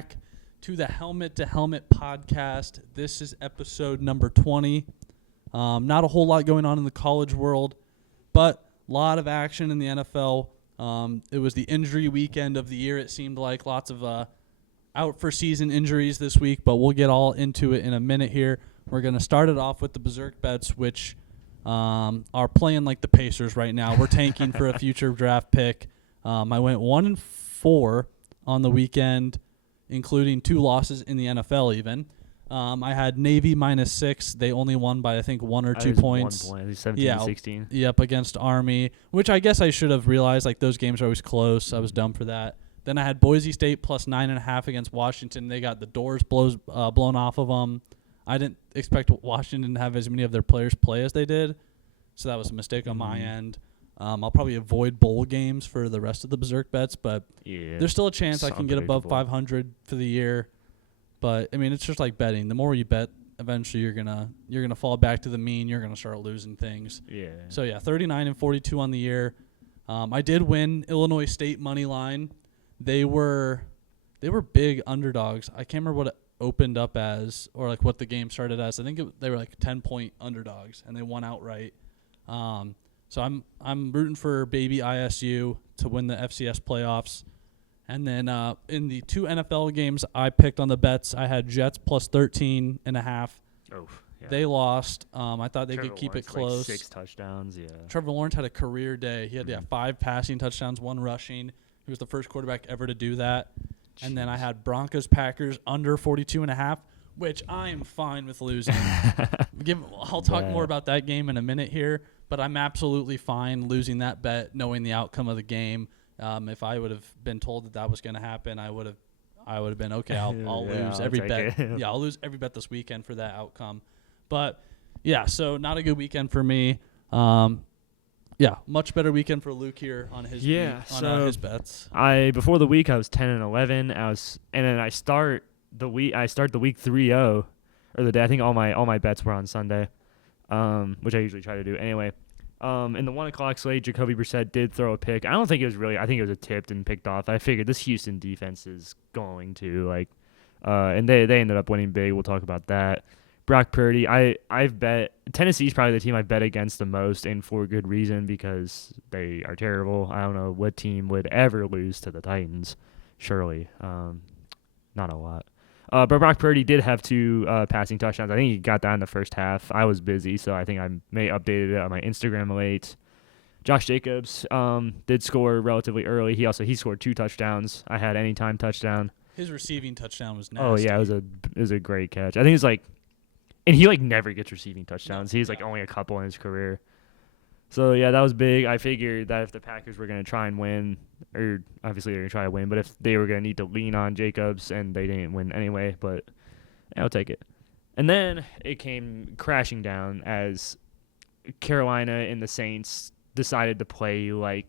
back to the Helmet to Helmet podcast. This is episode number 20. Not a whole lot going on in the college world, but a lot of action in the NFL. It was the injury weekend of the year. It seemed like lots of out for season injuries this week, but we'll get all into it in a minute here. We're going to start it off with the BeZRK Bets, which are playing like the Pacers right now. We're tanking for a future draft pick. I went 1-4 on the weekend, including 2 losses in the NFL even. I had Navy -6. They only won by, I think, 1 or 2 points. 1 point, 17-16. Yep, against Army, which I guess I should have realized, like, those games are always close. I was dumb for that. Then I had Boise State plus 9.5 against Washington. They got the doors blown off of them. I didn't expect Washington to have as many of their players play as they did, so that was a mistake on my end. I'll probably avoid bowl games for the rest of the BeZRK Bets, but there's still a chance I can get above 500 for the year. But I mean, it's just like betting. The more you bet, eventually you're gonna fall back to the mean. You're gonna start losing things. Yeah. So yeah, 39-42 on the year. I did win Illinois State money line. They were big underdogs. I can't remember what it opened up as or like what the game started as. I think they were like 10-point underdogs and they won outright. So I'm rooting for baby ISU to win the FCS playoffs. And then in the 2 NFL games I picked on the bets, I had Jets plus 13.5. Oh, yeah. They lost. I thought they Trevor could keep Lawrence, it close. Like 6 touchdowns, yeah. Trevor Lawrence had a career day. He had 5 passing touchdowns, 1 rushing. He was the first quarterback ever to do that. Jeez. And then I had Broncos Packers under 42.5, which I am fine with losing. I'll talk more about that game in a minute here, but I'm absolutely fine losing that bet, knowing the outcome of the game. If I would have been told that was going to happen, I would have been okay. I'll lose every bet. Yeah, I'll lose every bet this weekend for that outcome. But yeah, so not a good weekend for me. Much better weekend for Luke here on his his bets. Before the week I was 10-11. And then I start the week 3-0 or the day. I think all my bets were on Sunday, which I usually try to do anyway. In the 1 o'clock slate, Jacoby Brissett did throw a pick. I don't think it was really. I think it was a tipped and picked off. I figured this Houston defense is going to and they ended up winning big. We'll talk about that. Brock Purdy, I've bet Tennessee's probably the team I bet against the most, and for good reason because they are terrible. I don't know what team would ever lose to the Titans. Surely, not a lot. But Brock Purdy did have 2 passing touchdowns. I think he got that in the first half. I was busy, so I think I may updated it on my Instagram late. Josh Jacobs did score relatively early. He scored 2 touchdowns. I had anytime touchdown. His receiving touchdown was nasty. Oh yeah, it was a great catch. I think it's like, and he never gets receiving touchdowns. He's only a couple in his career. So, yeah, that was big. I figured that if the Packers were going to try and win, or obviously they're going to try to win, but if they were going to need to lean on Jacobs, and they didn't win anyway, but I'll take it. And then it came crashing down as Carolina and the Saints decided to play like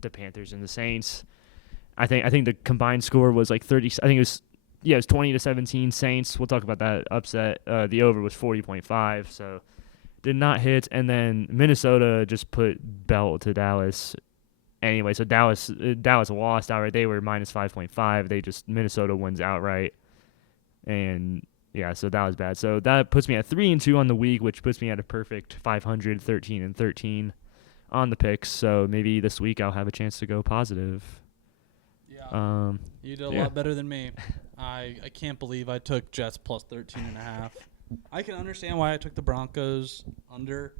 the Panthers and the Saints. I think the combined score was like 30. I think it was 20-17 Saints. We'll talk about that upset. The over was 40.5, so did not hit. And then Minnesota just put belt to Dallas. Anyway, so Dallas lost outright. They were -5.5. Minnesota wins outright. And yeah, so that was bad. So that puts me at 3-2 on the week, which puts me at a perfect 500, 13-13 on the picks. So maybe this week I'll have a chance to go positive. Yeah. You did a lot better than me. I can't believe I took Jets plus 13.5. I can understand why I took the Broncos under,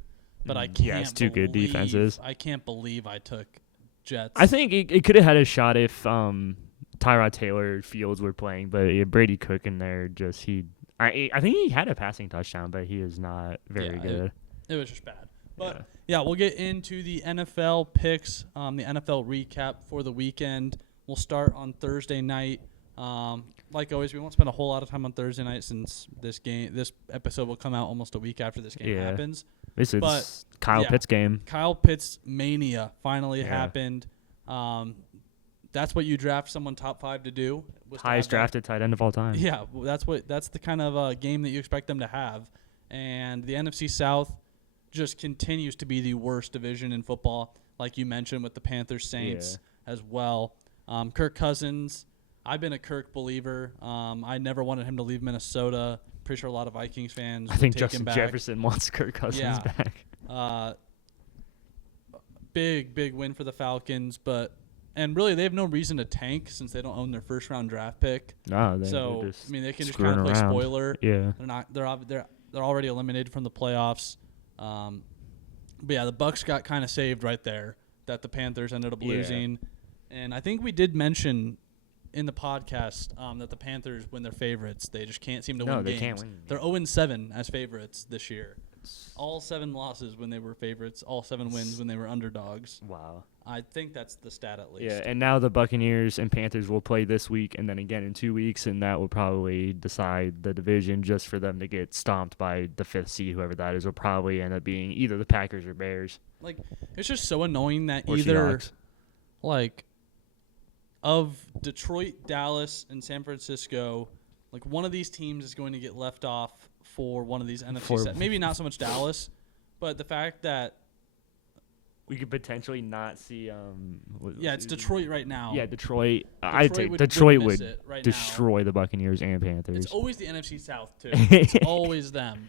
but I can't. It's 2 good defenses. I can't believe I took Jets. I think it could have had a shot if Tyrod Taylor Fields were playing, but Brady Cook in there I think he had a passing touchdown, but he is not very good. It was just bad. But yeah, we'll get into the NFL picks, the NFL recap for the weekend. We'll start on Thursday night. Like always, we won't spend a whole lot of time on Thursday night since this episode will come out almost a week after this game happens. This is Kyle Pitts game. Kyle Pitts mania finally happened. That's what you draft someone top 5 to do. Highest drafted tight end of all time. Yeah, that's the kind of game that you expect them to have. And the NFC South just continues to be the worst division in football, like you mentioned with the Panthers Saints as well. Kirk Cousins I've been a Kirk believer. I never wanted him to leave Minnesota. Pretty sure a lot of Vikings fans I think would take him Justin back. Jefferson wants Kirk Cousins back. Big win for the Falcons, and really they have no reason to tank since they don't own their first round draft pick. No, so just they can just kind of play around. spoiler. Yeah, they're already eliminated from the playoffs. But yeah, the Bucks got kind of saved right there that the Panthers ended up losing, and I think we did mention in the podcast that the Panthers, when they're favorites, they just can't seem to win games. They can't win. They're 0-7 as favorites this year. All 7 losses when they were favorites, all 7 wins when they were underdogs. Wow. I think that's the stat at least. Yeah, and now the Buccaneers and Panthers will play this week and then again in 2 weeks, and that will probably decide the division just for them to get stomped by the 5th seed, whoever that is, will probably end up being either the Packers or Bears. Like, it's just so annoying that Or either, Seahawks. like, of Detroit, Dallas, and San Francisco, like, one of these teams is going to get left off for one of these NFC sets. Maybe not so much Dallas, but the fact that we could potentially not see. It's Detroit right now. Yeah, Detroit. Detroit Detroit miss would it right destroy the Buccaneers and Panthers. It's always the NFC South too. It's always them.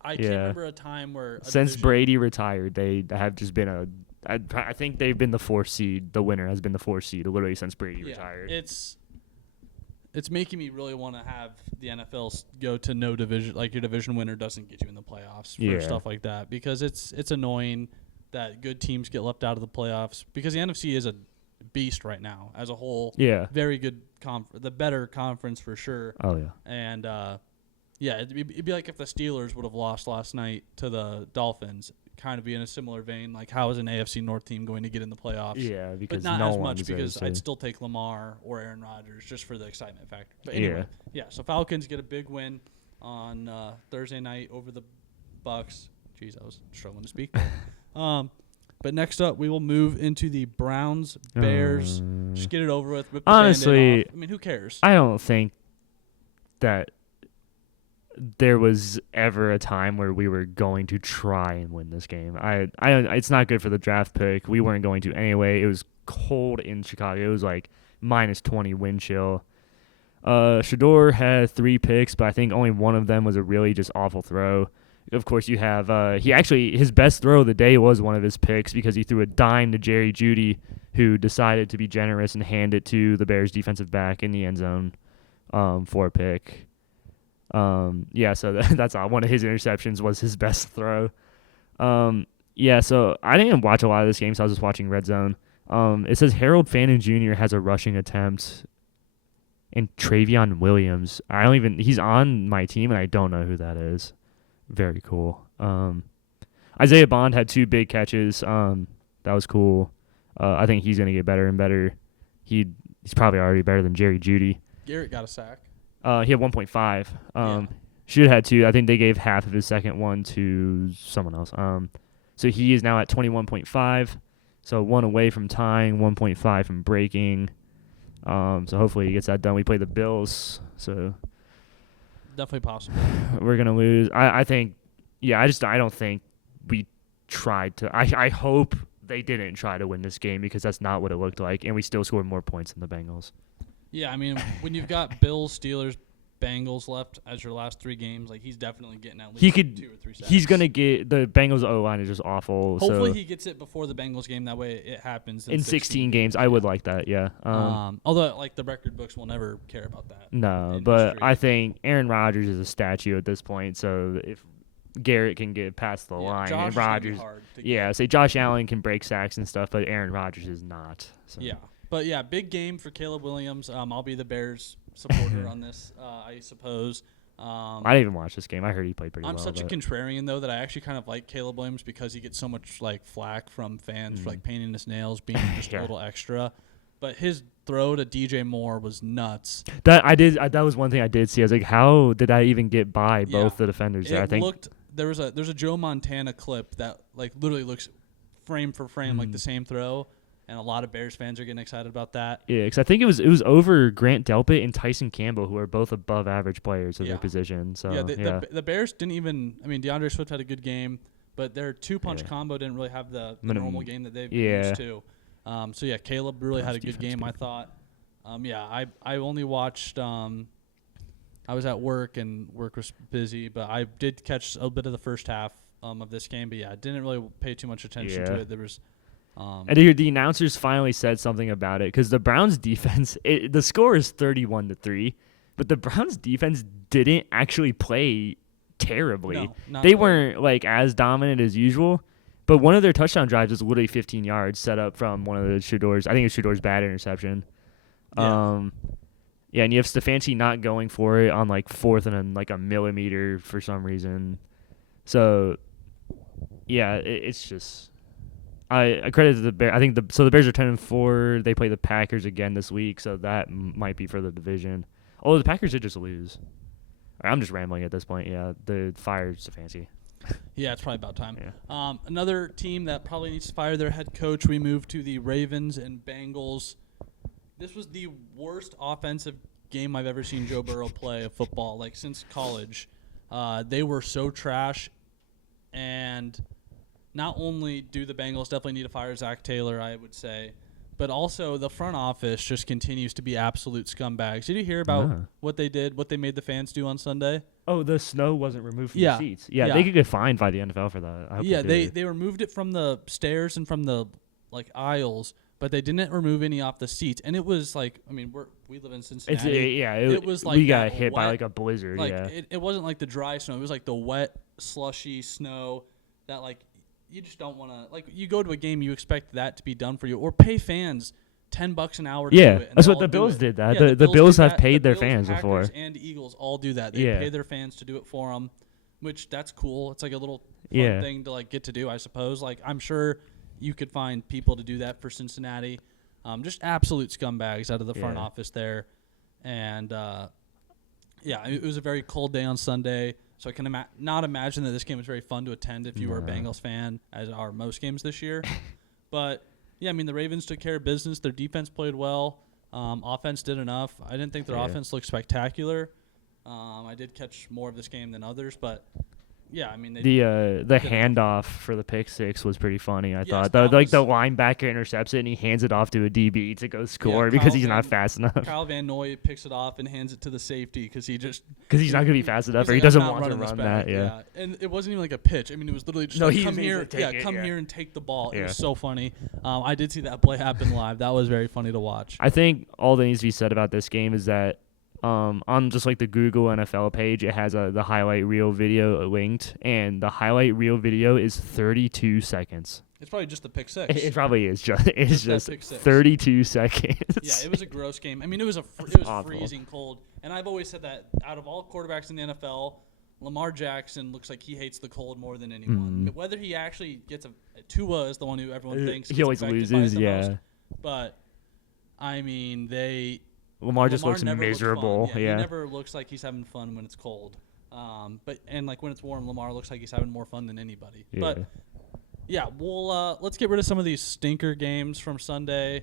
I can't remember a time where since Brady retired, they have just been I think they've been the 4th seed. The winner has been the 4th seed literally since Brady retired. It's making me really want to have the NFL go to no division, like your division winner doesn't get you in the playoffs for stuff like that, because it's annoying that good teams get left out of the playoffs, because the NFC is a beast right now as a whole. Yeah. Very good the better conference for sure. Oh yeah. And it'd be like if the Steelers would have lost last night to the Dolphins. Kind of be in a similar vein, like how is an AFC North team going to get in the playoffs? Yeah, because but not no as one much, because deserves I'd to. still take Lamar or Aaron Rodgers just for the excitement factor. But anyway, so Falcons get a big win on Thursday night over the Bucks. Jeez, I was struggling to speak. But next up, we will move into the Browns Bears. Just get it over with. Rip the Honestly, Band-Aid off. I mean, who cares? I don't think that there was ever a time where we were going to try and win this game. It's not good for the draft pick. We weren't going to anyway. It was cold in Chicago. It was like -20 wind chill. Shador had 3 picks, but I think only one of them was a really just awful throw. Of course, you have his best throw of the day was one of his picks, because he threw a dime to Jerry Jeudy, who decided to be generous and hand it to the Bears defensive back in the end zone for a pick. So that's all. One of his interceptions was his best throw. So I didn't watch a lot of this game, so I was just watching Red Zone. It says Harold Fannin Jr. has a rushing attempt, and Travion Williams. He's on my team, and I don't know who that is. Very cool. Isaiah Bond had 2 big catches. That was cool. I think he's gonna get better and better. He's probably already better than Jerry Jeudy. Garrett got a sack. He had 1.5. Should have had 2. I think they gave half of his second one to someone else. So he is now at 21.5. So 1 away from tying, 1.5 from breaking. So hopefully he gets that done. We play the Bills, so Definitely possible. we're gonna lose. I think. Yeah, I don't think we tried to. I hope they didn't try to win this game, because that's not what it looked like, and we still scored more points than the Bengals. Yeah, I mean, when you've got Bills, Steelers, Bengals left as your last 3 games, like, he's definitely getting at least 2 or 3 sacks. He's gonna get the Bengals O-line is just awful. Hopefully so he gets it before the Bengals game. That way it happens in 16 games. I would like that. Yeah. Although like the record books will never care about that. No, but I think Aaron Rodgers is a statue at this point. So if Garrett can get past the line, Josh and Rodgers, say Josh Allen can break sacks and stuff, but Aaron Rodgers is not. So. Yeah. But, yeah, big game for Caleb Williams. I'll be the Bears supporter on this, I suppose. I didn't even watch this game. I heard he played pretty well. I'm such a contrarian, though, that I actually kind of like Caleb Williams, because he gets so much, like, flack from fans for, like, painting his nails, being just a little extra. But his throw to DJ Moore was nuts. That was one thing I did see. I was like, how did I even get by both the defenders there? I think there's a Joe Montana clip that, like, literally looks frame for frame like the same throw. And a lot of Bears fans are getting excited about that. Yeah, because I think it was over Grant Delpit and Tyson Campbell, who are both above average players of their position. So the Bears didn't even. I mean, DeAndre Swift had a good game, but their 2-punch combo didn't really have the normal game that they've been used to. Caleb really had a good game, I thought. I only watched. I was at work and work was busy, but I did catch a bit of the first half of this game. But yeah, I didn't really pay too much attention to it. There was. And the announcers finally said something about it because the Browns defense, the score is 31-3, but the Browns defense didn't actually play terribly. No, they weren't like as dominant as usual, but one of their touchdown drives was literally 15 yards set up from one of the Shador's. I think it was Shador's bad interception. Yeah. Yeah, and you have Stefanski not going for it on like 4th and like a millimeter for some reason. So, yeah, it's just. I credit the Bears. I think the Bears are 10-4. They play the Packers again this week, so that might be for the division. Although the Packers did just lose. I'm just rambling at this point. Yeah, the fire Stefanski. Yeah, it's probably about time. Yeah. Another team that probably needs to fire their head coach. We move to the Ravens and Bengals. This was the worst offensive game I've ever seen Joe Burrow play of football, like since college. They were so trash, and not only do the Bengals definitely need to fire Zach Taylor, I would say, but also the front office just continues to be absolute scumbags. Did you hear about what they did, what they made the fans do on Sunday? Oh, the snow wasn't removed from the seats. Yeah, they could get fined by the NFL for that. I hope they removed it from the stairs and from the aisles, but they didn't remove any off the seats. And it was like, I mean, we live in Cincinnati. It was like we got hit wet, by like a blizzard. It wasn't like the dry snow. It was like the wet, slushy snow that you just don't want to, you go to a game, you expect that to be done for you, or pay fans $10 an hour to do it. That's what the Bills did. The Bills have paid their fans Packers before. And Eagles all do that. They pay their fans to do it for them, which that's cool. It's like a little fun thing to get to do, I suppose. I'm sure you could find people to do that for Cincinnati. Just absolute scumbags out of the front office there. And, it was a very cold day on Sunday. So I can not imagine that this game was very fun to attend if you were a Bengals fan, as are most games this year. But, yeah, I mean, the Ravens took care of business. Their defense played well. Offense did enough. I didn't think their offense looked spectacular. I did catch more of this game than others, but yeah, I mean the handoff for the pick six was pretty funny. I thought the linebacker intercepts it and he hands it off to a DB to go score because he's not fast enough. Kyle Van Noy picks it off and hands it to the safety because he's not gonna be fast enough or he doesn't want to run that. Yeah, and it wasn't even like a pitch. I mean, it was literally just come here, here and take the ball. It was so funny. I did see that play happen live. That was very funny to watch. I think all that needs to be said about this game is that. On just the Google NFL page, it has the highlight reel video linked, and the highlight reel video is 32 seconds. It's probably just the pick six. It probably is just 32 seconds. Yeah, it was a gross game. I mean, it was freezing cold, and I've always said that out of all quarterbacks in the NFL, Lamar Jackson looks like he hates the cold more than anyone. Whether he actually gets Tua is the one who everyone thinks he always loses. Most, but I mean Lamar just looks miserable. He never looks like he's having fun when it's cold. But when it's warm, Lamar looks like he's having more fun than anybody. Yeah. But yeah, we'll let's get rid of some of these stinker games from Sunday.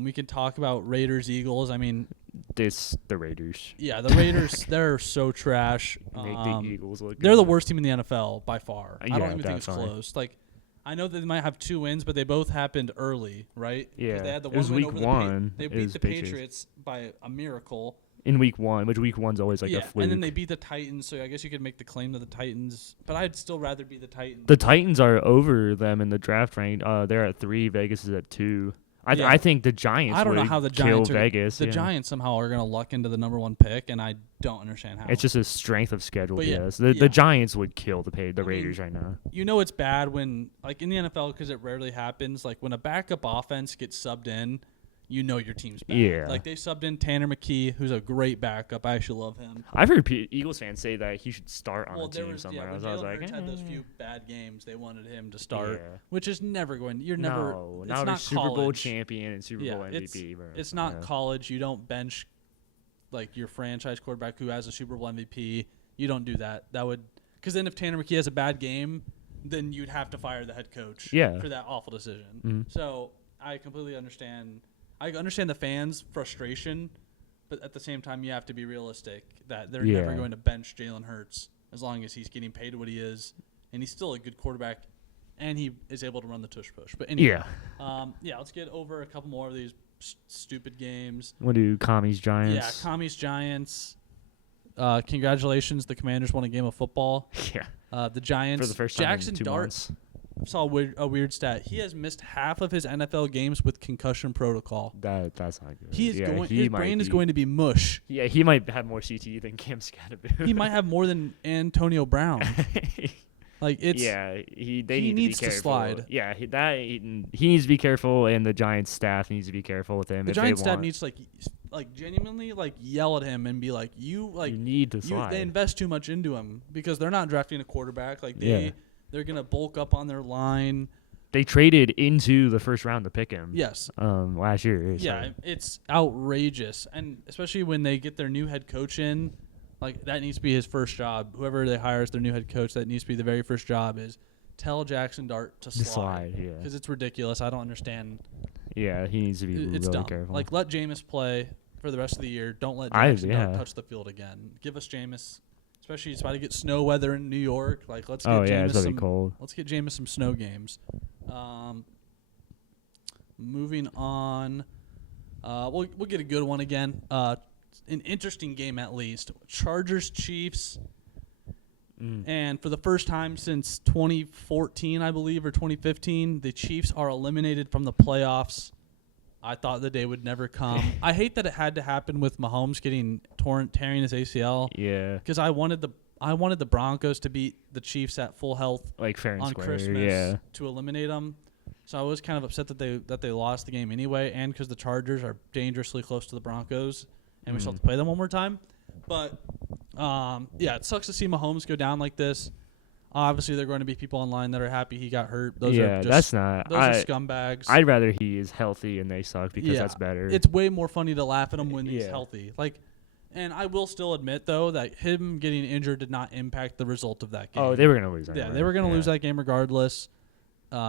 We can talk about Raiders Eagles. I mean, the Raiders. Yeah, the Raiders they're so trash. Make the Eagles look. They're the worst team in the NFL by far. I don't even think it's definitely. close. I know that they might have 2 wins, but they both happened early, right? Yeah. They had the it was one win week over one. They beat the Patriots by a miracle. In week one, which week one's always a fluke. And then they beat the Titans, so I guess you could make the claim to the Titans. But I'd still rather be the Titans. The Titans are over them in the draft rank. They're at 3. Vegas is at 2. I think the Giants. I don't know how the Giants kill Vegas. The Giants somehow are going to luck into the number 1 pick, and I don't understand how. It's just a strength of schedule. But yes, the Giants would kill the Raiders right now. You know it's bad when in the NFL because it rarely happens. When a backup offense gets subbed in, you know your team's bad. Yeah. They subbed in Tanner McKee, who's a great backup. I actually love him. I've heard Eagles fans say that he should start on a team somewhere. When I was like, had those few bad games, they wanted him to start, which is never going. You're never. No, it's now not Super Bowl college. champion and Super Bowl MVP. It's not college. You don't bench your franchise quarterback who has a Super Bowl MVP. You don't do that. That would because then if Tanner McKee has a bad game, then you'd have to fire the head coach for that awful decision. Mm-hmm. So I completely understand. I understand the fans' frustration, but at the same time, you have to be realistic that they're never going to bench Jalen Hurts as long as he's getting paid what he is, and he's still a good quarterback, and he is able to run the tush push. But anyway, let's get over a couple more of these stupid games. What do Commies Yeah, Giants? Commies Giants. Congratulations, the Commanders won a game of football. Yeah. The Giants. For the first time Jackson in 2 Dart months. saw a weird stat. He has missed half of his NFL games with concussion protocol. That's not good. He is yeah, going. he His might brain is be- going to be mush. Yeah, he might have more CTE than Cam Scatterbo. He might have more than Antonio Brown. Like it's. Yeah, he he needs to be to careful. slide. Yeah, he needs to be careful, and the Giants staff needs to be careful with him. The if Giants they staff want. needs to like genuinely like yell at him and be like, you need to slide. they invest too much into him because they're not drafting a quarterback. Like Yeah. they're gonna bulk up on their line. They traded into the first round to pick him. Yes. Last year. Yeah, so. it's outrageous, and especially when they get their new head coach in, like that needs to be his first job. Whoever they hire as their new head coach, that needs to be the very first job is tell Jackson Dart to slide. Yeah. Because it's ridiculous. I don't understand. Yeah, he needs to be It's really dumb. careful. Like let Jameis play for the rest of the year. Don't let I- Jackson Dart yeah. touch the field again. Give us Jameis, especially it's about to get snow weather in New York. Like let's get oh Jameis yeah, it's gonna some. be cold. Let's get Jameis some snow games. Moving on, we'll get a good one again. An interesting game at least. Chargers Chiefs, and for the first time since 2014, I believe, or 2015, the Chiefs are eliminated from the playoffs. I thought the day would never come. I hate that it had to happen with Mahomes getting tearing his ACL. Yeah, Because I wanted the Broncos to beat the Chiefs at full health like fair and on square. Christmas Yeah, to eliminate them. So I was kind of upset that they lost the game anyway, and because the Chargers are dangerously close to the Broncos, and we still have to play them one more time. But yeah, it sucks to see Mahomes go down like this. Obviously, there are going to be people online that are happy he got hurt. Those are just, that's not. those are scumbags. I'd rather he is healthy and they suck because that's better. It's way more funny to laugh at him when he's Yeah. healthy. Like, and I will still admit though that him getting injured did not impact the result of that game. Oh, they were gonna lose. Yeah, they were going to lose that game regardless.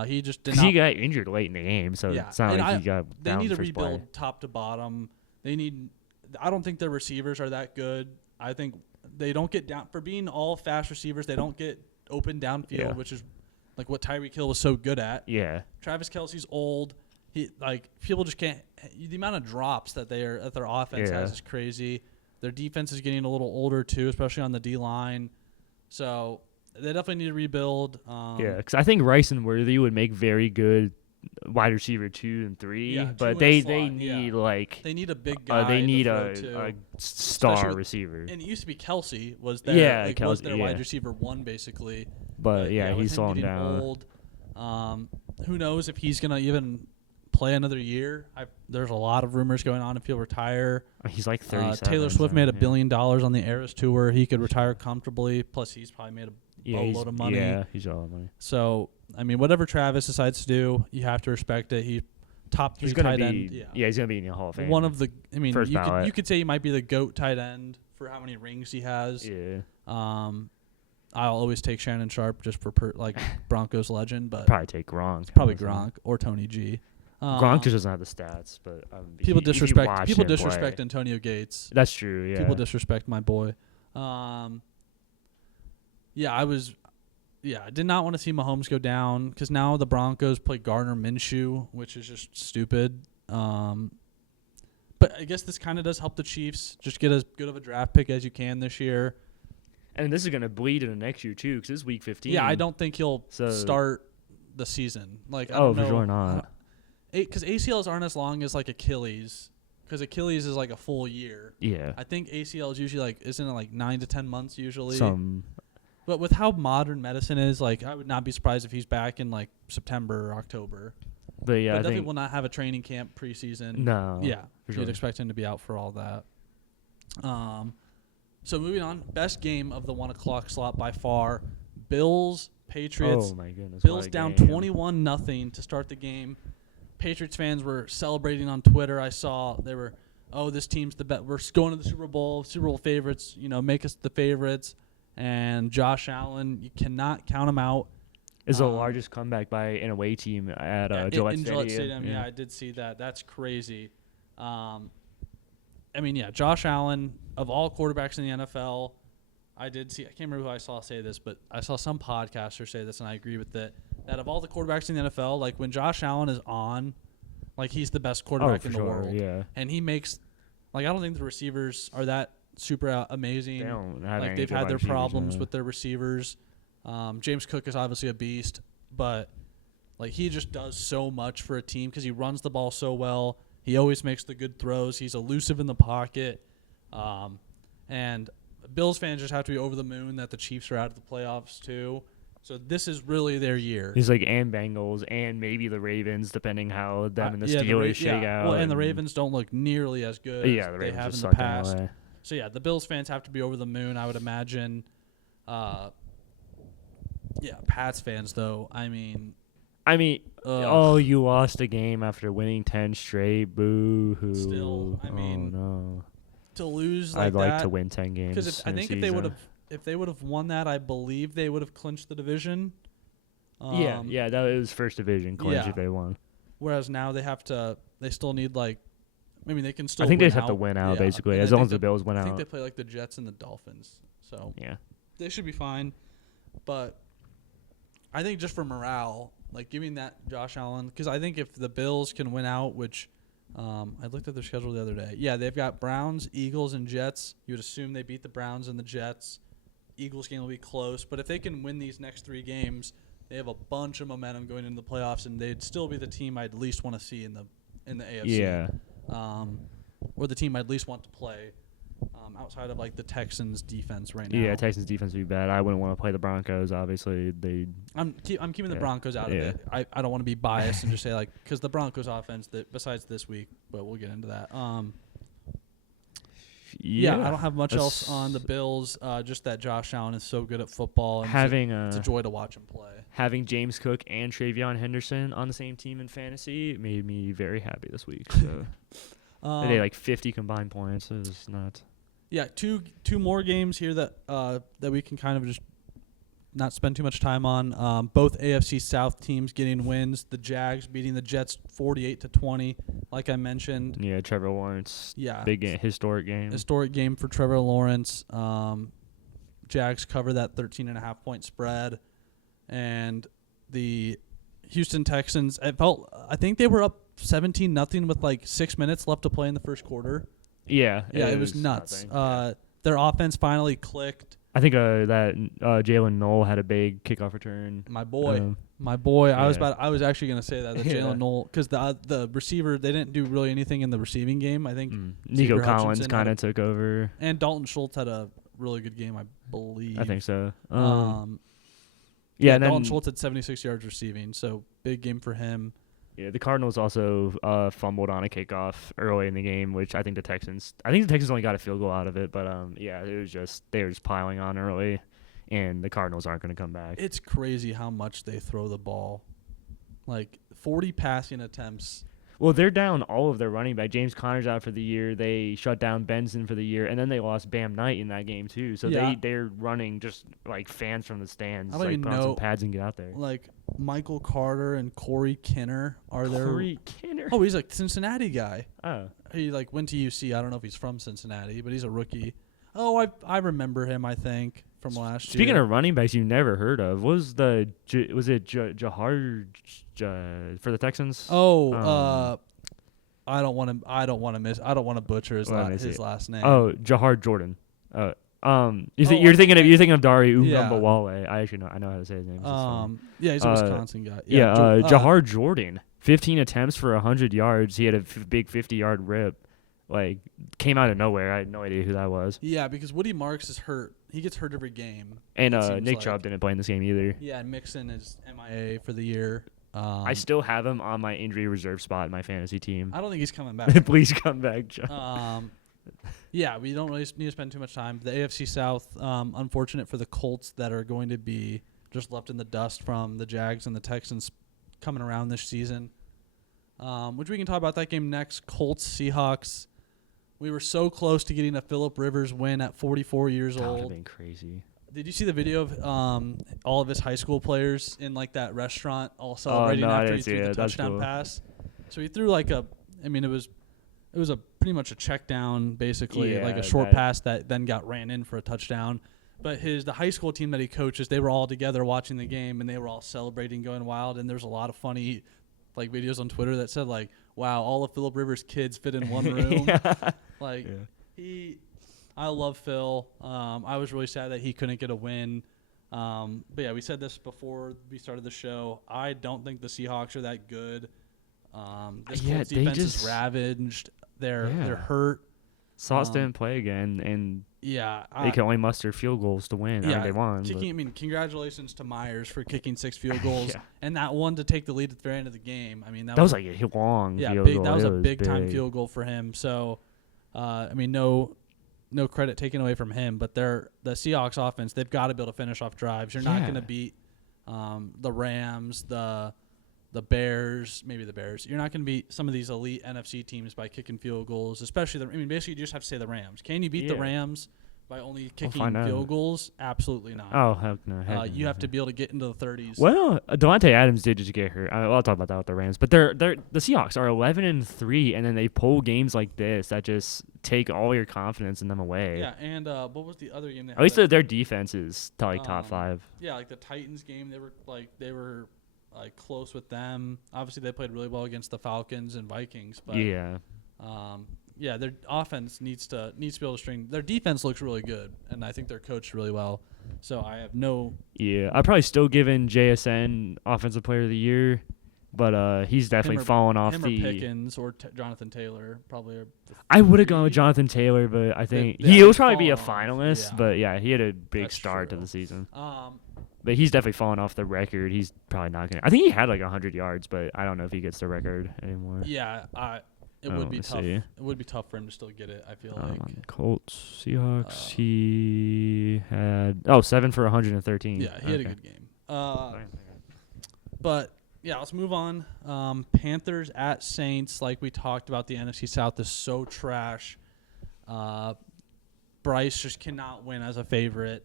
He just did Because not. he got injured late in the game, so Yeah, it's not and like he got They down need to first rebuild play. top to bottom. I don't think their receivers are that good. I think they don't get down for being all fast receivers. They don't get open downfield, Yeah. which is like what Tyreek Hill was so good at. Yeah, Travis Kelce's old. People just can't. The amount of drops that their offense has is crazy. Their defense is getting a little older too, especially on the D line. So they definitely need to rebuild. yeah. Because I think Rice and Worthy would make very good wide receiver 2 and 3, Yeah, but two they in the slot, need yeah. like They need a big guy. they to need throw a to. star Especially with- receiver. And it used to be Kelsey was their was Kelce, their wide receiver 1 basically. But yeah, with he's him slowing getting down. Old, who knows if he's gonna even play another year? There's a lot of rumors going on if he'll retire. He's like 37. Taylor Swift so, made $1 yeah. billion on the Eras tour. He could retire comfortably. Plus, he's probably made a boatload of money. Yeah, he's a lot of money. So I mean, whatever Travis decides to do, you have to respect it. He top 3 He's gonna tight be. end. Yeah, he's gonna be in the Hall of Fame. One of the. I mean, First you ballot. could say he might be the GOAT tight end for how many rings he has. Yeah, I'll always take Shannon Sharp just for Broncos legend, but probably take Gronk. probably honestly. Gronk or Tony G. Gronk just doesn't have the stats, but People if you disrespect watch people him play- disrespect Antonio Gates. That's true. Yeah. People disrespect my boy. I did not want to see Mahomes go down because now the Broncos play Gardner Minshew, which is just stupid. But I guess this kind of does help the Chiefs just get as good of a draft pick as you can this year. And this is gonna bleed into next year too, because it's week 15. Yeah, I don't think he'll So- start the season. Like, I Oh, don't for know. sure not. Because ACLs aren't as long as like Achilles. Because Achilles is like a full year. Yeah. I think ACL is usually isn't it like 9 to 10 months usually? But with how modern medicine is, like, I would not be surprised if he's back in like September or October. But yeah, But I definitely think will not have a training camp preseason. no. Yeah, for you'd sure. expect him to be out for all that. So moving on, best game of the 1 o'clock slot by far, Bills Patriots. Oh my goodness. Bills what a down game. 21-0 to start the game. Patriots fans were celebrating on Twitter. I saw they were, this team's the best. We're going to the Super Bowl favorites. Make us the favorites. And Josh Allen, you cannot count him out. Is the largest comeback by an away team at Gillette in Stadium. Gillette Stadium. Yeah, I did see that. That's crazy. Josh Allen, of all quarterbacks in the NFL, I can't remember who I saw say this, but I saw some podcaster say this, and I agree with it, that of all the quarterbacks in the NFL, like when Josh Allen is on, Like, he's the best quarterback for in the sure, world. yeah. And he makes, like, I don't think the receivers are that super amazing. They don't have like, any they've good had wide their receivers, problems no. with their receivers. James Cook is obviously a beast, but, like, he just does so much for a team because he runs the ball so well. He always makes the good throws. He's elusive in the pocket. And Bills fans just have to be over the moon that the Chiefs are out of the playoffs, too. So this is really their year. He's like, and Bengals, and maybe the Ravens, depending how them and the Yeah, Steelers shake out. Well, and the Ravens don't look nearly as good as the they Ravens have just in the suck past. anyway. So, yeah, the Bills fans have to be over the moon, I would imagine. Pats fans, though, I mean, you lost a game after winning 10 straight. Boo-hoo. Still, I mean, no. to lose like I'd that. like to win 10 games. Because I think if they would have won that, I believe they would have clinched the division. That was first division clinch if they won. Whereas now they still need they can still. I think they win just have to out. win out Yeah. basically, And as long as the Bills win I out. think they play like the Jets and the Dolphins, so they should be fine. But I think just for morale, like giving that Josh Allen, because I think if the Bills can win out, which I looked at their schedule the other day. Yeah, they've got Browns, Eagles, and Jets. You would assume they beat the Browns and the Jets. Eagles game will be close, but if they can win these next 3 games, they have a bunch of momentum going into the playoffs, and they'd still be the team I'd least want to see in the AFC. Yeah. Or the team I'd least want to play outside of like the Texans defense right now. Yeah, Texans defense would be bad. I wouldn't want to play the Broncos. Obviously, I'm keeping the Broncos out of it. I don't want to be biased and just say like because the Broncos offense that besides this week, but we'll get into that. I don't have much else on the Bills. Just that Josh Allen is so good at football, and it's a joy to watch him play. Having James Cook and Travion Henderson on the same team in fantasy made me very happy this week. So they had like 50 combined points. It was not. Yeah, two more games here that we can kind of just not spend too much time on. Both AFC South teams getting wins. The Jags beating the Jets 48-20, like I mentioned. Yeah, Trevor Lawrence. Yeah, big game, historic game. Historic game for Trevor Lawrence. Jags cover that 13.5-point spread, and the Houston Texans. I think they were up 17-0 with like 6 minutes left to play in the first quarter. Yeah, it was nuts. Their offense finally clicked. I think that Jalen Noel had a big kickoff return. My boy. Yeah. I was actually gonna say that Jalen Noel, because the receiver, they didn't do really anything in the receiving game. I think Nico Collins kind of took over, and Dalton Schultz had a really good game, I believe. I think so. Dalton Schultz had 76 yards receiving, so big game for him. Yeah, the Cardinals also fumbled on a kickoff early in the game, which I think the Texans only got a field goal out of it, but it was just they were just piling on early, and the Cardinals aren't going to come back. It's crazy how much they throw the ball, like 40 passing attempts. Well, they're down all of their running back. James Conner's out for the year. They shut down Benson for the year, and then they lost Bam Knight in that game too. So they're running just like fans from the stands. I don't even put on know some pads and get out there. Like Michael Carter and Corey Kinner are there. Corey Kinner. Oh, he's a Cincinnati guy. Oh, he like went to UC. I don't know if he's from Cincinnati, but he's a rookie. Oh, I remember him. I think from last year. Speaking of running backs, you never heard of was it Jahar for the Texans? Oh, I don't want to butcher his last name. Oh, Jahar Jordan. You're thinking of Dari Umbawale. I know how to say his name. He's a Wisconsin guy. Jahar Jordan, 15 attempts for 100 yards. He had a big 50-yard rip. Like, came out of nowhere. I had no idea who that was. Yeah, because Woody Marks is hurt. He gets hurt every game. And Nick Chubb didn't play in this game either. Yeah, and Mixon is MIA for the year. I still have him on my injury reserve spot in my fantasy team. I don't think he's coming back. Please come back, John. We don't really need to spend too much time. The AFC South, unfortunate for the Colts that are going to be just left in the dust from the Jags and the Texans coming around this season, which we can talk about that game next. Colts, Seahawks. We were so close to getting a Phillip Rivers win at 44 years old. That would have been crazy. Did you see the video of all of his high school players in like that restaurant all celebrating after he threw the touchdown pass? So he threw it was a pretty much a check down, basically, like a short pass that then got ran in for a touchdown. But the high school team that he coaches, they were all together watching the game, and they were all celebrating, going wild. And there's a lot of funny like videos on Twitter that said like, "Wow, all of Phillip Rivers' kids fit in one room." Like I love Phil. I was really sad that he couldn't get a win. But yeah, we said this before we started the show. I don't think the Seahawks are that good. This Colts defense is ravaged. They're hurt. Sauce didn't play again, and they can only muster field goals to win. I mean, they won. Congratulations to Myers for kicking 6 field goals and that one to take the lead at the very end of the game. I mean, that was like a long field goal. That was a big time field goal for him. So, I mean, no credit taken away from him, but the Seahawks offense, they've got to be able to finish off drives. You're not going to beat the Rams, the Bears, maybe the Bears. You're not going to beat some of these elite NFC teams by kicking field goals, especially basically you just have to say the Rams. Can you beat the Rams by only kicking field goals? Absolutely not. Oh, heck no. You have to be able to get into the 30s. Well, Devontae Adams did just get hurt. I'll talk about that with the Rams. But the Seahawks are 11-3, and then they pull games like this that just take all your confidence in them away. Yeah, and what was the other game? At least their defense is top 5. Yeah, like the Titans game, they were close with them. Obviously, they played really well against the Falcons and Vikings. But their offense needs to be able to string. Their defense looks really good, and I think they're coached really well. So I have no. Yeah, I'd probably still given JSN Offensive Player of the Year, but he's definitely fallen off the. Pickens or Jonathan Taylor probably. I would have gone with Jonathan Taylor, but I think he will probably be a finalist. Yeah. But yeah, he had a big start to the season. But he's definitely fallen off the record. He's probably not going to. I think he had like 100 yards, but I don't know if he gets the record anymore. Yeah, it would be tough. It would be tough for him to still get it, I feel like. Colts, Seahawks, he had 7 for 113. Yeah, he had a good game. But yeah, let's move on. Panthers at Saints, like we talked about, the NFC South is so trash. Bryce just cannot win as a favorite.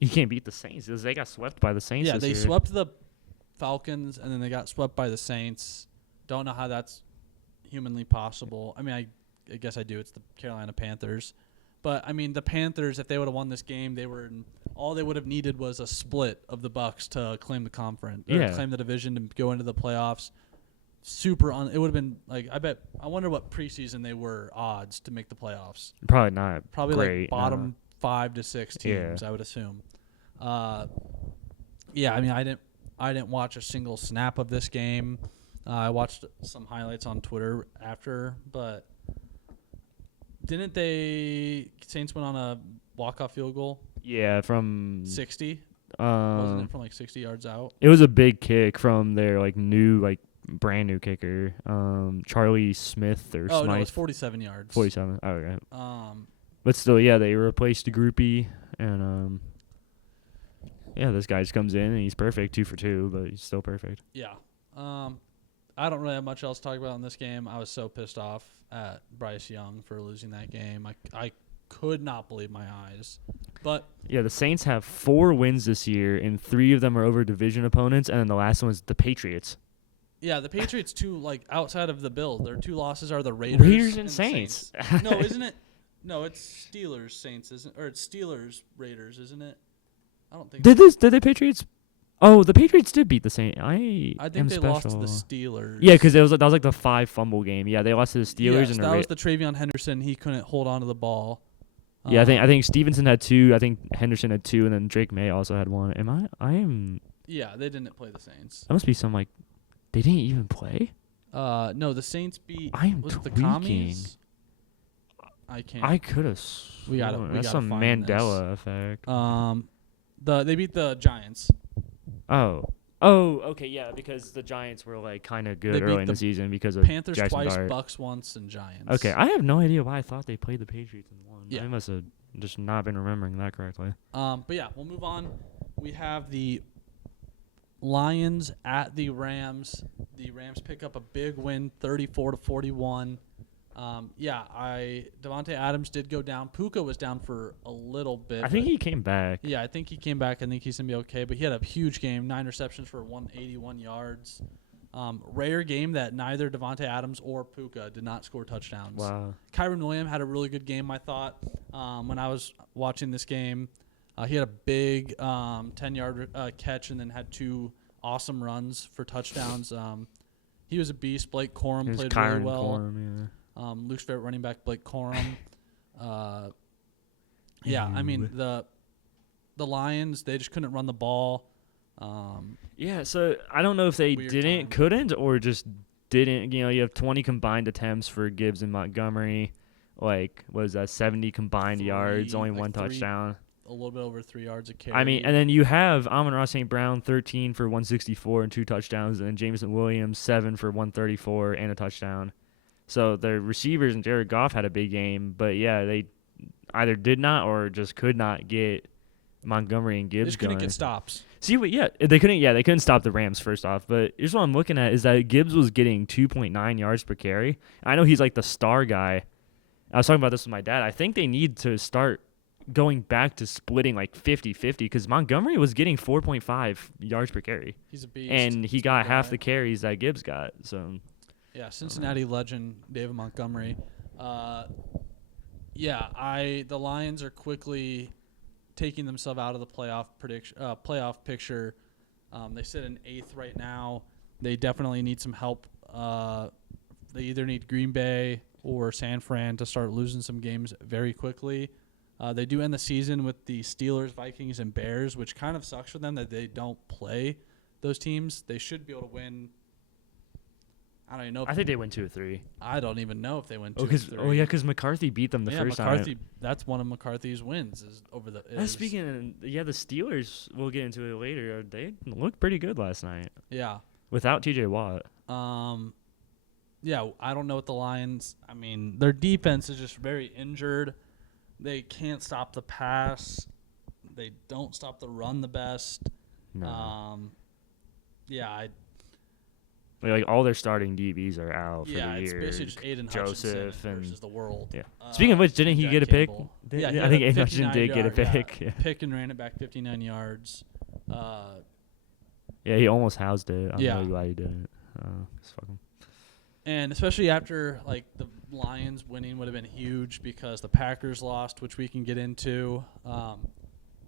You can't beat the Saints because they got swept by the Saints. Yeah, this they year. swept the Falcons and then they got swept by the Saints. Don't know how that's humanly possible. I mean, I guess I do. It's the Carolina Panthers. But, I mean, the Panthers, if they would have won this game, all they would have needed was a split of the Bucs to claim the conference, or claim the division to go into the playoffs. It would have been, I wonder what preseason they were odds to make the playoffs. Probably not. Probably great, like bottom 5 to 6 teams, I would assume. I mean, I didn't watch a single snap of this game. I watched some highlights on Twitter after, but didn't Saints went on a walk-off field goal? Yeah, from 60. Wasn't it from 60 yards out? It was a big kick from their brand new kicker, Charlie Smith or Smythe. No, it was 47 yards. 47. Oh, okay. But still, they replaced the groupie, and this guy just comes in and he's perfect, 2 for 2, but he's still perfect. Yeah. I don't really have much else to talk about in this game. I was so pissed off at Bryce Young for losing that game. I could not believe my eyes. But yeah, the Saints have 4 wins this year, and 3 of them are over division opponents, and then the last one is the Patriots. Yeah, the Patriots too. Outside of the Bills, their 2 losses are the Raiders and Saints. No, isn't it? No, it's Steelers Saints, isn't? Or it's Steelers Raiders, isn't it? I don't think. Did the Patriots? Oh, the Patriots did beat the Saints. I think they lost to the Steelers. Yeah, because that was like the 5 fumble game. Yeah, they lost to the Steelers. Yes, that was the Travion Henderson. He couldn't hold on to the ball. Yeah, I think Stevenson had 2. I think Henderson had 2, and then Drake May also had 1. I am. Yeah, they didn't play the Saints. That must be some they didn't even play. No, the Saints beat. I am was it the tweaking. Commies? I can't. I could have. That's some Mandela effect. They beat the Giants. Oh, okay, yeah, because the Giants were kind of good early in the season because of Panthers Jackson twice, Dart. Bucks once, and Giants. Okay, I have no idea why I thought they played the Patriots and won. Yeah. I must have just not been remembering that correctly. But yeah, we'll move on. We have the Lions at the Rams. The Rams pick up a big win, 34-41. Devontae Adams did go down. Puka was down for a little bit. I think he came back. Yeah, I think he came back. I think he's going to be okay. But he had a huge game, 9 receptions for 181 yards. Rare game that neither Devontae Adams or Puka did not score touchdowns. Wow. Kyron Williams had a really good game, I thought, when I was watching this game. He had a big 10-yard catch and then had 2 awesome runs for touchdowns. he was a beast. Blake Corum played really well. Luke's favorite running back, Blake Corum. Yeah, I mean the Lions, they just couldn't run the ball. Yeah, so I don't know if they couldn't, or just didn't. You have 20 combined attempts for Gibbs and Montgomery. Like, was that 70 combined yards, only one touchdown? A little bit over 3 yards a carry. I mean, and then you have Amon-Ra St. Brown, 13 for 164 and 2 touchdowns, and then Jameson Williams, 7 for 134 and a touchdown. So the receivers and Jared Goff had a big game, but yeah, they either did not or just could not get Montgomery and Gibbs going. They just couldn't get stops. See, they couldn't stop the Rams first off. But here's what I'm looking at is that Gibbs was getting 2.9 yards per carry. I know he's like the star guy. I was talking about this with my dad. I think they need to start going back to splitting like 50-50 because Montgomery was getting 4.5 yards per carry. He's a beast. And he got half the carries that Gibbs got. So yeah, Cincinnati legend David Montgomery. The Lions are quickly taking themselves out of the playoff picture. They sit in 8th right now. They definitely need some help. They either need Green Bay or San Fran to start losing some games very quickly. They do end the season with the Steelers, Vikings, and Bears, which kind of sucks for them that they don't play those teams. They should be able to win. I don't even know. I think they win 2 or 3. I don't even know if they win 2 or 3. Oh, yeah, because McCarthy beat them the first time. That's one of McCarthy's wins is over the. Speaking of, the Steelers, we'll get into it later. They looked pretty good last night. Yeah. Without T.J. Watt. Yeah, I don't know what the Lions. I mean, their defense is just very injured. They can't stop the pass. They don't stop the run the best. No. Like all their starting DBs are out for the year. Yeah, it's basically just Aiden Joseph Hutchinson versus the world. Yeah. Speaking of which, didn't he get a pick? Yeah, I think Aiden Hutchinson did get a pick. Yeah. Pick and ran it back 59 yards. Yeah, he almost housed it. I'm really glad he didn't. Fuck him. And especially after like the Lions winning would have been huge because the Packers lost, which we can get into.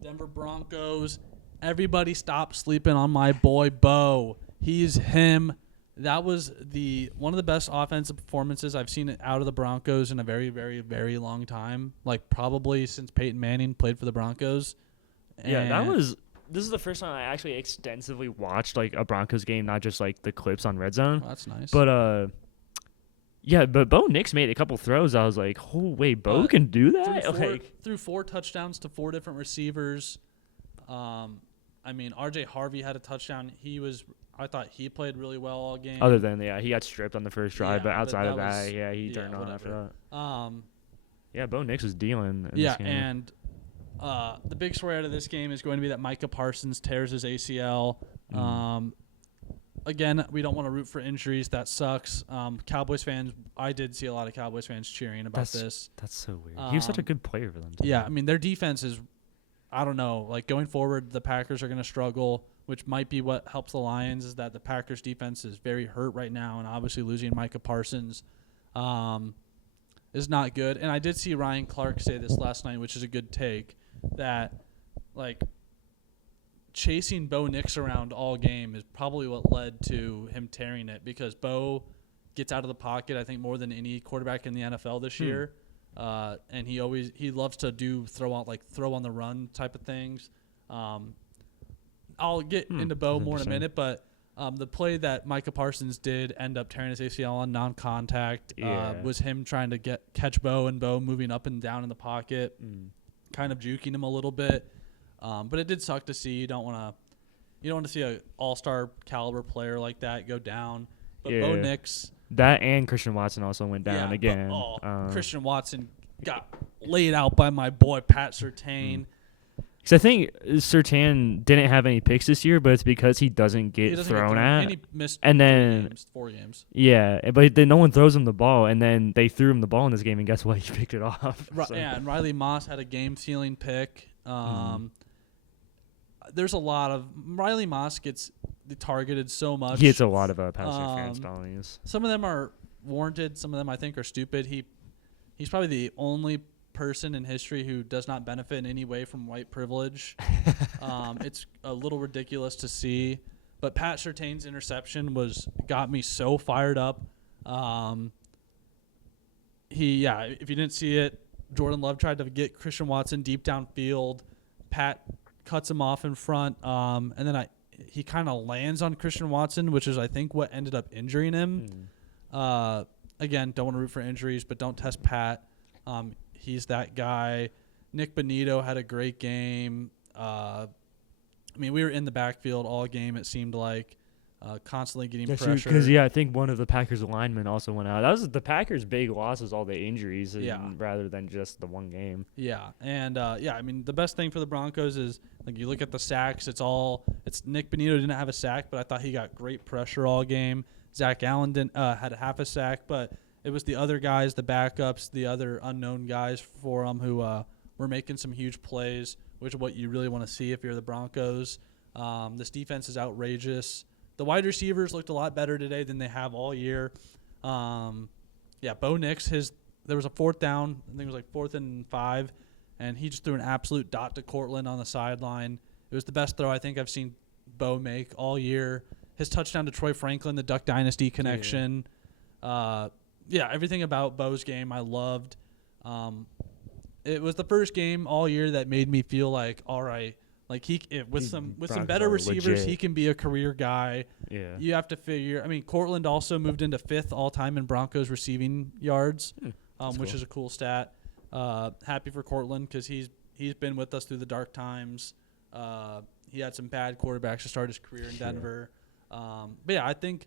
Denver Broncos. Everybody stop sleeping on my boy Bo. He's him. That was one of the best offensive performances I've seen out of the Broncos in a very, very, very long time. Like probably since Peyton Manning played for the Broncos. This is the first time I actually extensively watched like a Broncos game, not just like the clips on Red Zone. Oh, that's nice. But but Bo Nix made a couple throws. I was like, oh wait, Bo can do that? Threw 4 touchdowns to 4 different receivers. I mean, R.J. Harvey had a touchdown. I thought he played really well all game. Other than he got stripped on the first drive, but outside of that, he turned on whatever. after that. Bo Nix was dealing. In this game. And the big story out of this game is going to be that Micah Parsons tears his ACL. Again, we don't want to root for injuries. That sucks. Cowboys fans, I did see a lot of Cowboys fans cheering about this. That's so weird. He was such a good player for them, too. Yeah, I mean, their defense is, I don't know. Like, going forward, the Packers are going to struggle, which might be what helps the Lions, is that the Packers defense is very hurt right now, and obviously losing Micah Parsons is not good. And I did see Ryan Clark say this last night, which is a good take, that, like, chasing Bo Nix around all game is probably what led to him tearing it, because Bo gets out of the pocket, I think, more than any quarterback in the NFL this year. And he loves to throw on the run type of things. I'll get into Bo more in a minute, but the play that Micah Parsons did end up tearing his ACL on non-contact was him trying to catch Bo, and Bo moving up and down in the pocket, kind of juking him a little bit. But it did suck to see. You don't want to see an all-star caliber player like that go down. But Bo Nix. That and Christian Watson also went down again. Christian Watson got laid out by my boy Pat Surtain. Because I think Surtain didn't have any picks this year, but it's because he doesn't get thrown at. And he missed 4 games. Yeah, but then no one throws him the ball, and then they threw him the ball in this game, and guess what? He picked it off. Yeah, and Riley Moss had a game-sealing pick. There's a lot of Riley Moss gets targeted so much. He gets a lot of pass interference penalties. Some of them are warranted. Some of them I think are stupid. He's probably the only person in history who does not benefit in any way from white privilege. It's a little ridiculous to see, But Pat Surtain's interception got me so fired up. If you didn't see it, Jordan Love tried to get Christian Watson deep downfield. Pat cuts him off in front, and then he kind of lands on Christian Watson, which is, I think, what ended up injuring him. Again, don't want to root for injuries, but don't test Pat. He's that guy. Nick Bonito had a great game. We were in the backfield all game, it seemed like, constantly getting pressure. Because, I think one of the Packers linemen also went out. That was the Packers' big loss, is all the injuries rather than just the one game. Yeah, and, the best thing for the Broncos is, like, you look at the sacks, it's Nick Bonito didn't have a sack, but I thought he got great pressure all game. Zach Allen had half a sack, but it was the other guys, the backups, the other unknown guys for them who were making some huge plays, which is what you really want to see if you're the Broncos. This defense is outrageous. The wide receivers looked a lot better today than they have all year. Bo Nix, there was a fourth down. I think it was like 4th and 5, and he just threw an absolute dot to Cortland on the sideline. It was the best throw I think I've seen Bo make all year. His touchdown to Troy Franklin, the Duck Dynasty connection. Everything about Bo's game I loved. It was the first game all year that made me feel like, all right, like with some better receivers, legit. He can be a career guy. Yeah. You have to figure. Cortland also moved into 5th all time in Broncos receiving yards, which is a cool stat. Happy for Cortland because he's been with us through the dark times. He had some bad quarterbacks to start his career in Denver. I think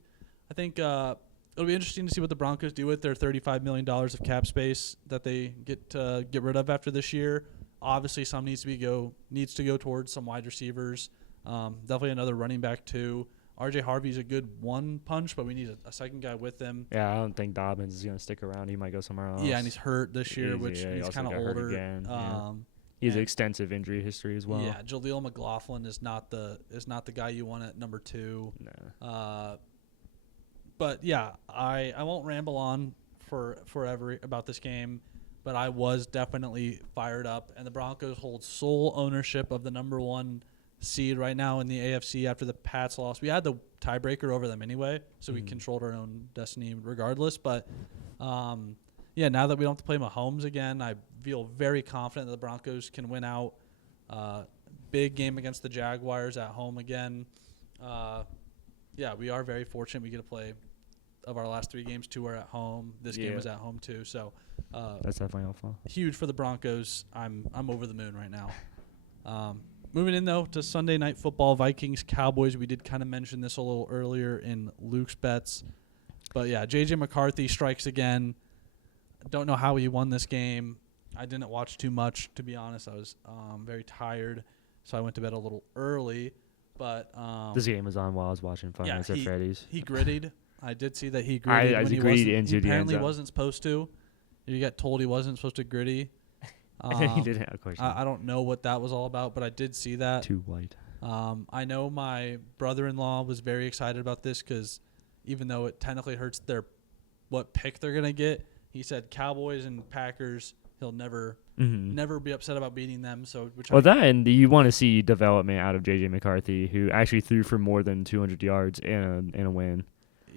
it'll be interesting to see what the Broncos do with their $35 million of cap space that they get rid of after this year. Obviously, some needs to go towards some wide receivers. Definitely another running back too. RJ Harvey's a good one punch, but we need a second guy with him. Yeah, I don't think Dobbins is going to stick around. He might go somewhere else. Yeah, and he's hurt this year, he's kind of older. Again. He has extensive injury history as well. Yeah, Jaleel McLaughlin is not the guy you want at number 2. No. But yeah, I won't ramble on forever about this game, but I was definitely fired up, and the Broncos hold sole ownership of the number 1 seed right now in the AFC after the Pats loss. We had the tiebreaker over them anyway, so we controlled our own destiny regardless. But now that we don't have to play Mahomes again, I feel very confident that the Broncos can win out. Big game against the Jaguars at home again. We are very fortunate we get to play. Of our last 3 games, 2 are at home. This game was at home too, so that's definitely helpful. Huge for the Broncos. I'm over the moon right now. Moving in though to Sunday Night Football, Vikings Cowboys. We did kind of mention this a little earlier in Luke's bets, but yeah, JJ McCarthy strikes again. Don't know how he won this game. I didn't watch too much, to be honest. I was very tired, so I went to bed a little early. But this game was on while I was watching Five Nights at Freddy's. He grittied. I did see that he gritted. He apparently wasn't supposed to. You got told he wasn't supposed to gritty. He didn't, of course. I don't know what that was all about, but I did see that. Too white. I know my brother-in-law was very excited about this because even though it technically hurts what pick they're gonna get, he said Cowboys and Packers. He'll never be upset about beating them. So and you want to see development out of JJ McCarthy, who actually threw for more than 200 yards in a win.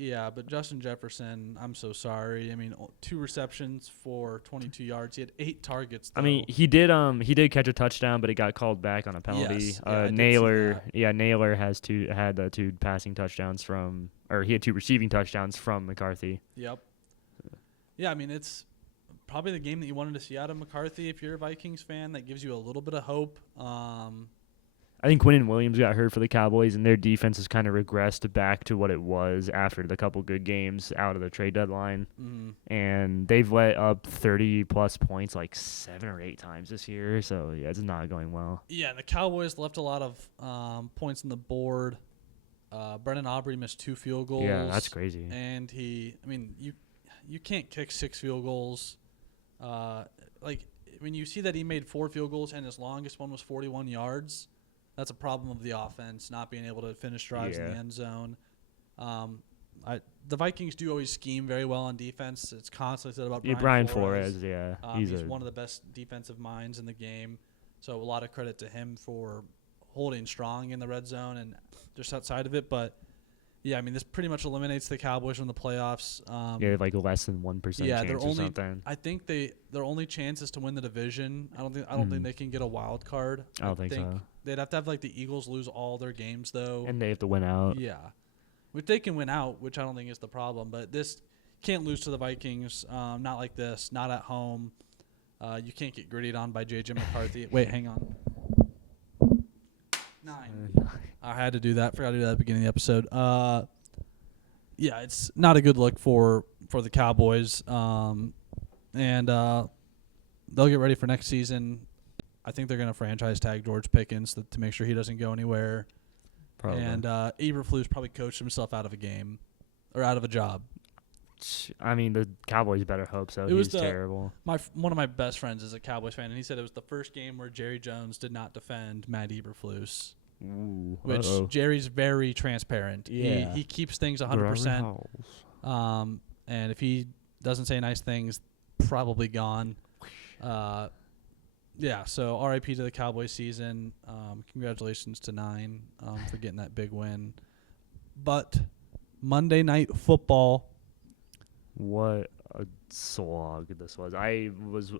Yeah, but Justin Jefferson, I'm so sorry. 2 receptions for 22 yards. He had 8 targets, though. He did catch a touchdown, but it got called back on a penalty. Yes. Naylor had 2 passing touchdowns he had 2 receiving touchdowns from McCarthy. Yep. Yeah, it's probably the game that you wanted to see out of McCarthy if you're a Vikings fan. That gives you a little bit of hope. I think Quinnen Williams got hurt for the Cowboys, and their defense has kind of regressed back to what it was after the couple good games out of the trade deadline. And they've let up 30-plus points like 7 or 8 times this year. So, yeah, it's not going well. Yeah, the Cowboys left a lot of points on the board. Brennan Aubrey missed 2 field goals. Yeah, that's crazy. And you can't kick 6 field goals. When you see that he made 4 field goals and his longest one was 41 yards, that's a problem of the offense, not being able to finish drives in the end zone. The Vikings do always scheme very well on defense. It's constantly said about Brian Flores. He's one of the best defensive minds in the game. So a lot of credit to him for holding strong in the red zone and just outside of it. But yeah, I mean, this pretty much eliminates the Cowboys from the playoffs. Yeah, like less than 1% yeah, chance they're or only. something. I think their only chance is to win the division. I don't think they can get a wild card. I don't think so. They'd have to have like the Eagles lose all their games though. And they have to win out. Yeah, which they can win out, which I don't think is the problem. But this can't lose to the Vikings. Not like this. Not at home. You can't get grittied on by J.J. McCarthy. Wait, hang on. 9. I had to do that. Forgot to do that at the beginning of the episode. Yeah, it's not a good look for the Cowboys. And they'll get ready for next season. I think they're going to franchise tag George Pickens to make sure he doesn't go anywhere. Probably. And Eberflus probably coached himself out of a game or out of a job. I mean, the Cowboys better hope so. He's terrible. One of my best friends is a Cowboys fan, and he said it was the first game where Jerry Jones did not defend Matt Eberflus. Ooh, which Jerry's very transparent. Yeah. He keeps things 100%. And if he doesn't say nice things, probably gone. Yeah, so RIP to the Cowboys season. Congratulations to 9 for getting that big win. But Monday Night Football. What a slog this was. I was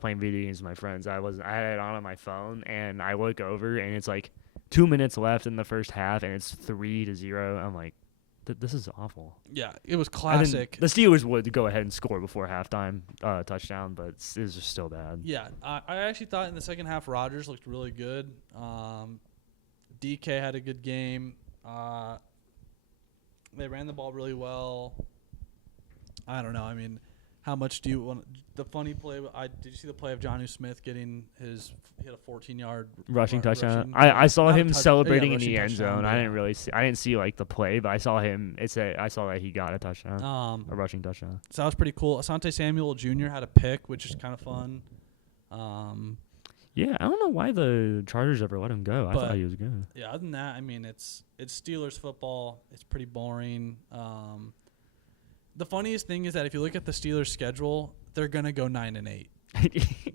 playing video games with my friends. I had it on my phone, and I look over, and it's like 2 minutes left in the first half, and it's 3-0. I'm like, this is awful. Yeah, it was classic. The Steelers would go ahead and score before halftime touchdown, but it was just still bad. Yeah, I actually thought in the second half Rodgers looked really good. DK had a good game. They ran the ball really well. I don't know. I mean, how much do you want the funny play? Did you see the play of Jonnu Smith getting he had a 14-yard rushing touchdown? I saw him celebrating in the end touchdown, zone. yeah. I didn't see like the play, but I saw him. I saw that he got a touchdown, a rushing touchdown. So that was pretty cool. Asante Samuel Jr. had a pick, which is kind of fun. Yeah, I don't know why the Chargers ever let him go. I thought he was good. Yeah, other than that, I mean, it's Steelers football. It's pretty boring. The funniest thing is that if you look at the Steelers' schedule, they're gonna go 9-8.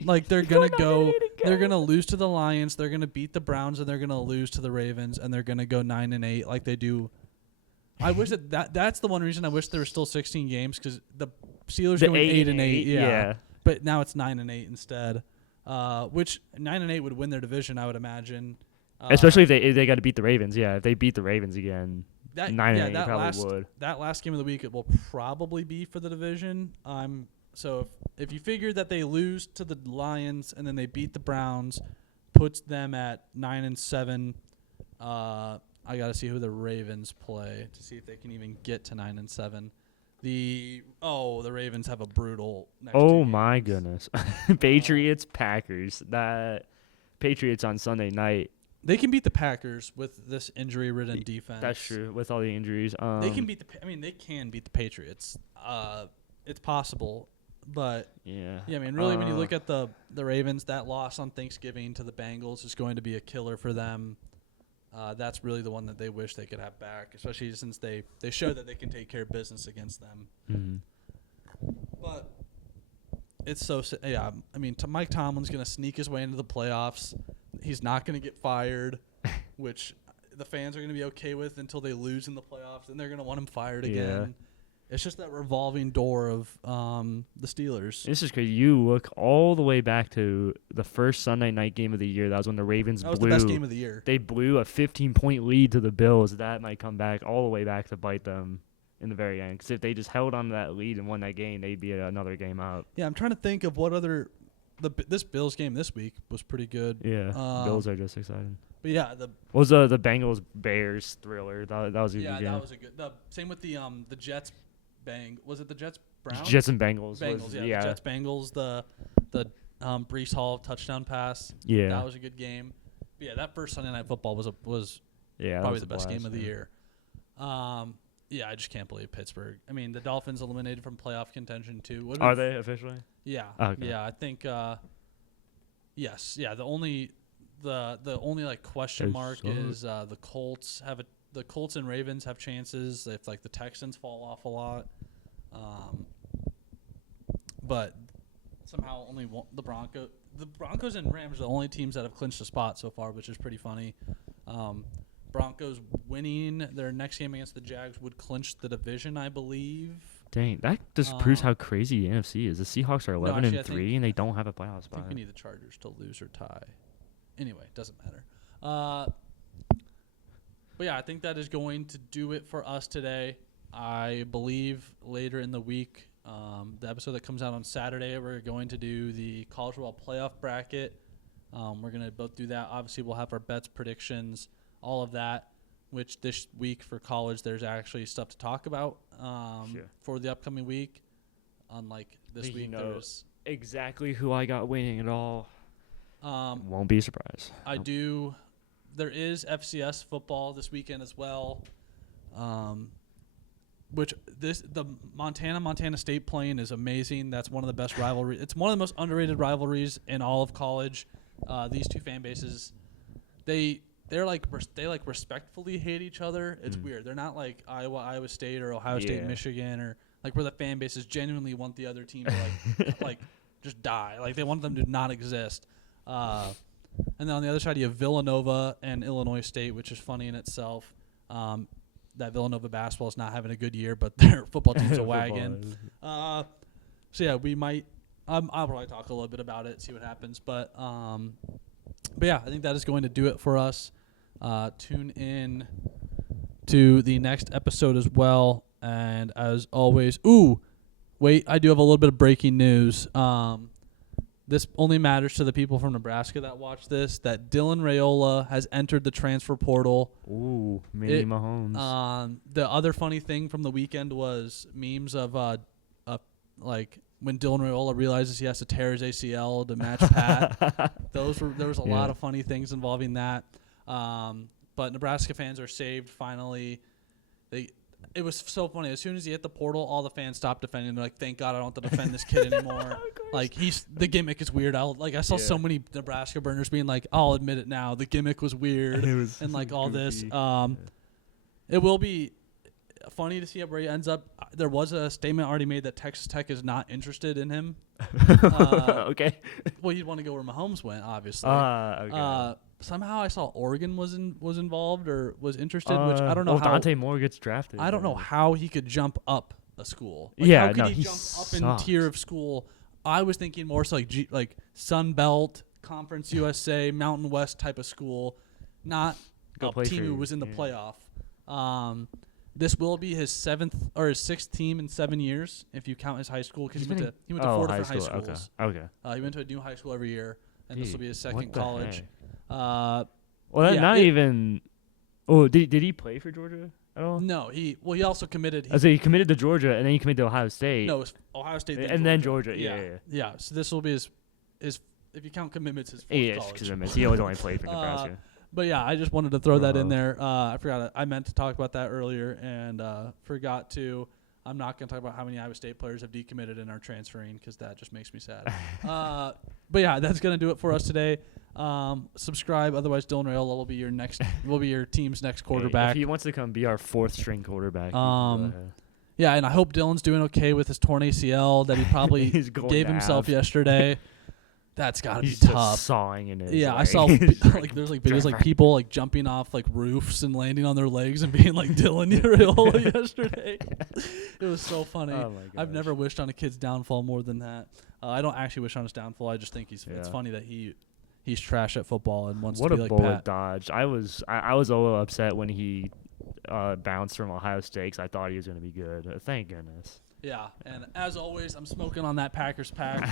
Like they're gonna they're gonna lose to the Lions, they're gonna beat the Browns, and they're gonna lose to the Ravens, and they're gonna go 9-8 like they do. I wish that's the one reason I wish there were still 16 games because the Steelers going 8-8, yeah. But now it's 9-8 instead, which 9-8 would win their division, I would imagine. Especially if they got to beat the Ravens, yeah. If they beat the Ravens again. 9-8 probably would. That last game of the week, it will probably be for the division. So if you figure that they lose to the Lions and then they beat the Browns, puts them at 9-7. I got to see who the Ravens play to see if they can even get to 9-7. The Ravens have a brutal next 2 games. My goodness. Patriots, Packers. That Patriots on Sunday night. They can beat the Packers with this injury-ridden defense. That's true. With all the injuries, they can beat they can beat the Patriots. It's possible, but yeah. I mean, really, when you look at the Ravens, that loss on Thanksgiving to the Bengals is going to be a killer for them. That's really the one that they wish they could have back, especially since they showed that they can take care of business against them. Mm-hmm. But it's so yeah. I mean, Mike Tomlin's going to sneak his way into the playoffs. He's not going to get fired, which the fans are going to be okay with until they lose in the playoffs, and they're going to want him fired again. It's just that revolving door of the Steelers. This is crazy. You look all the way back to the first Sunday night game of the year. That was when the Ravens blew. That was the best game of the year. They blew a 15-point lead to the Bills. That might come back all the way back to bite them in the very end. Because if they just held on to that lead and won that game, they'd be another game out. Yeah, I'm trying to think of what other – this Bills game this week was pretty good. Yeah, Bills are just exciting. But yeah, what was the Bengals Bears thriller? That was a good game. Yeah, that was a good. Same with the Jets was it the Jets Browns? Jets and Bengals. The Jets Bengals, the Breece Hall touchdown pass. Yeah, that was a good game. But yeah, that first Sunday Night Football was probably the best game of the year. Yeah, I just can't believe Pittsburgh. I mean, the Dolphins eliminated from playoff contention too. Are they officially? Yeah. Okay. Yeah, I think yes. Yeah, the only like question mark is the Colts the Colts and Ravens have chances if like the Texans fall off a lot. But somehow only the the Broncos and Rams are the only teams that have clinched a spot so far, which is pretty funny. Broncos winning their next game against the Jags would clinch the division, I believe. Dang, that just proves how crazy the NFC is. The Seahawks are 11-3, and they don't have a playoff I spot. think we need the Chargers to lose or tie. Anyway, doesn't matter. But yeah, I think that is going to do it for us today. I believe later in the week, the episode that comes out on Saturday, we're going to do the college football playoff bracket. We're going to both do that. Obviously, we'll have our bets, predictions, all of that, which this week for college, there's actually stuff to talk about for the upcoming week. Unlike this week, there's exactly who I got winning it all. Won't be a surprise. There is FCS football this weekend as well. The Montana State playing is amazing. That's one of the best rivalries. It's one of the most underrated rivalries in all of college. These two fan bases, they respectfully hate each other. It's weird. They're not like Iowa State or Ohio State, Michigan, or like where the fan bases genuinely want the other team to like just die. Like they want them to not exist. And then on the other side, you have Villanova and Illinois State, which is funny in itself. That Villanova basketball is not having a good year, but their football team's a wagon. So yeah, we might. I'll probably talk a little bit about it, see what happens. But yeah, I think that is going to do it for us. Tune in to the next episode as well. And as always, I do have a little bit of breaking news. This only matters to the people from Nebraska that watch this, that Dylan Raiola has entered the transfer portal. Ooh, mini Mahomes. The other funny thing from the weekend was memes of like when Dylan Raiola realizes he has to tear his ACL to match Pat. There was a lot of funny things involving that. But Nebraska fans are saved finally. It was so funny. As soon as he hit the portal, all the fans stopped defending. They're like, "Thank God I don't have to defend this kid anymore." Like the gimmick is weird. I saw so many Nebraska burners being like, "I'll admit it now. The gimmick was weird," and like all this. It will be funny to see where he ends up. There was a statement already made that Texas Tech is not interested in him. Okay. Well, he'd want to go where Mahomes went, obviously. Okay. Somehow I saw Oregon was involved or was interested, which I don't know how. Dante Moore gets drafted. I don't know how he could jump up a school. How could he jump up in tier of school? I was thinking more so like Sun Belt, Conference USA, Mountain West type of school, not a team who was in the playoff. This will be his sixth team in 7 years if you count his high school, because he went to 4 different high schools. Okay. He went to a new high school every year, and this will be his second college. Even. Oh, did he play for Georgia at all? No, he also committed. He committed to Georgia, and then he committed to Ohio State. No, it was Ohio State, then Georgia. Yeah. So this will be his if you count commitments, his fourth college. Commitments. He always only played for Nebraska. But yeah, I just wanted to throw that in there. I forgot. I meant to talk about that earlier and forgot to. I'm not going to talk about how many Iowa State players have decommitted and are transferring because that just makes me sad. But yeah, that's going to do it for us today. Subscribe, otherwise Dylan Raiola will be your team's next quarterback. If he wants to come be our fourth string quarterback. Yeah, and I hope Dylan's doing okay with his torn ACL that he probably gave himself yesterday. That's got to be tough. Just sawing in his I saw like there's like videos like people like jumping off like roofs and landing on their legs and being like Dylan Raiola yesterday. It was so funny. Oh my I've never wished on a kid's downfall more than that. I don't actually wish on his downfall. I just think it's funny that he's trash at football and wants to be like Pat. What a bullet dodge. I was a little upset when he bounced from Ohio State 'cause I thought he was going to be good. Thank goodness. Yeah, and as always, I'm smoking on that Packers pack.